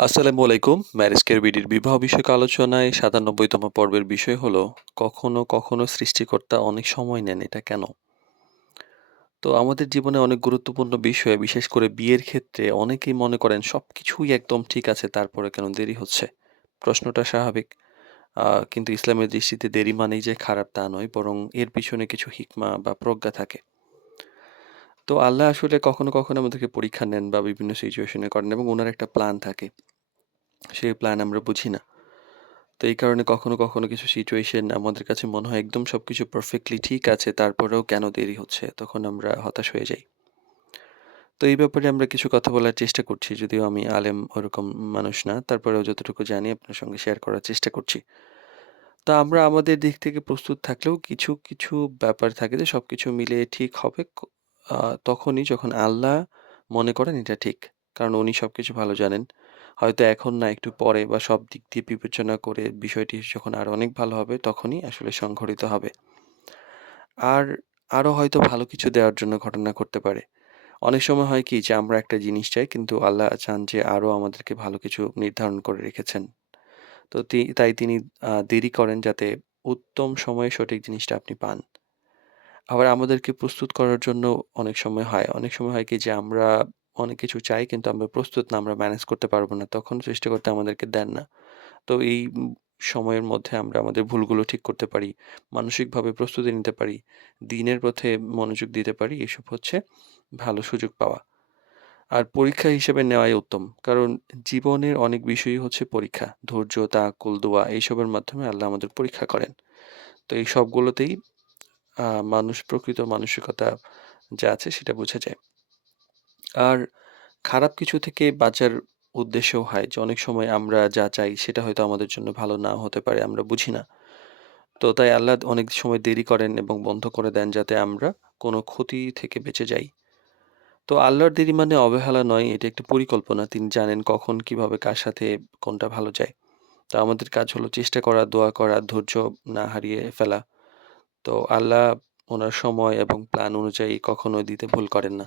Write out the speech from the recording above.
আসসালামু আলাইকুম। Marriage care বিডির বিবাহ বিষয়ক আলোচনায় ৯৭তম পর্বের বিষয় হলো, কখনো সৃষ্টিকর্তা অনেক সময় নেন, এটা কেন? তো আমাদের জীবনে অনেক গুরুত্বপূর্ণ বিষয়, বিশেষ করে বিয়ের ক্ষেত্রে অনেকেই মনে করেন সবকিছুই একদম ঠিক আছে, তারপরে কেন দেরি হচ্ছে? প্রশ্নটা স্বাভাবিক। আ কিন্তু ইসলামের দৃষ্টিতে দেরি মানেই যে খারাপ তা নয়, বরং এর পিছনে কিছু হিকমা বা প্রজ্ঞা থাকে। তো আল্লাহ আসলে কখনো আমাদেরকে পরীক্ষা নেন বা বিভিন্ন সিচুয়েশন এ করেন এবং উনার একটা প্ল্যান থাকে। সেই প্ল্যান আমরা বুঝি না। তো এই কারণে কখনো কিছু সিচুয়েশন আমাদের কাছে মনে হয় একদম সবকিছু পারফেক্টলি ঠিক আছে, তারপরেও কেন দেরি হচ্ছে? তখন আমরা হতাশ হয়ে যাই। তো এই ব্যাপারে আমরা কিছু কথা বলার চেষ্টা করছি। যদিও আমি আলেম ওরকম মানুষ না। তারপরেও যতটুকু জানি আপনার সঙ্গে শেয়ার করার চেষ্টা করছি। তো আমরা আমাদের দিক থেকে প্রস্তুত থাকলেও কিছু ব্যাপার থাকে যে সবকিছু মিলিয়ে ঠিক হবে আ তখনই যখন আল্লাহ মনে করেন এটা ঠিক। কারণ উনি সবকিছু ভালো জানেন। হয়তো এখন না, একটু পরে বা সব দিক দিয়ে বিবেচনা করে বিষয়টি যখন আরো অনেক ভালো হবে তখনই আসলে সংঘটিত হবে। আর আরো হয়তো ভালো কিছু দেওয়ার জন্য ঘটনা ঘটতে পারে। অনেক সময় হয় কি যে আমরা একটা জিনিস চাই, কিন্তু আল্লাহ চান যে আরো আমাদেরকে ভালো কিছু নির্ধারণ করে রেখেছেন। তো তাই তিনি দেরি করেন যাতে উত্তম সময়ে সঠিক জিনিসটা আপনি পান। আবার আমাদেরকে প্রস্তুত করার জন্য অনেক সময় হয়। অনেক সময় হয় কি যে আমরা অনেক কিছু চাই, কিন্তু আমরা প্রস্তুত না, আমরা ম্যানেজ করতে পারব না। তখন সৃষ্টিকর্তা আমাদেরকে দেন না। তো এই সময়ের মধ্যে আমরা আমাদের ভুলগুলো ঠিক করতে পারি। মানসিকভাবে প্রস্তুতি নিতে পারি। দিনের পথে মনোযোগ দিতে পারি। এসব হচ্ছে ভালো সুযোগ পাওয়া। আর পরীক্ষা হিসেবে নেওয়াই উত্তম। কারণ জীবনের অনেক বিষয়ই হচ্ছে পরীক্ষা। ধৈর্য, তাওয়াক্কুল, দোয়া এইসবের মাধ্যমে আল্লাহ আমাদের পরীক্ষা করেন। তো এই সবগুলোতেই আ প্রকৃত মানসিকতা যা আছে সেটা বোঝা যায়। আর খারাপ কিছু থেকে বাঁচার উদ্দেশ্যও হয় যে অনেক সময় আমরা যা চাই সেটা হয়তো আমাদের জন্য ভালো নাও হতে পারে, আমরা বুঝি না। তো তাই আল্লাহ অনেক সময় দেরি করেন এবং বন্ধ করে দেন যাতে আমরা কোনো ক্ষতি থেকে বেঁচে যাই। তো আল্লাহর দেরি মানে অবহেলা নয়, এটা একটি পরিকল্পনা। তিনি জানেন কখন, কিভাবে, কার সাথে কোনটা ভালো যায়। তো আমাদের কাজ হলো চেষ্টা করা, দোয়া করা, ধৈর্য না হারিয়ে ফেলা। তো আল্লাহ উনার সময় এবং প্ল্যান অনুযায়ী কখনোই দিতে ভুল করেন না।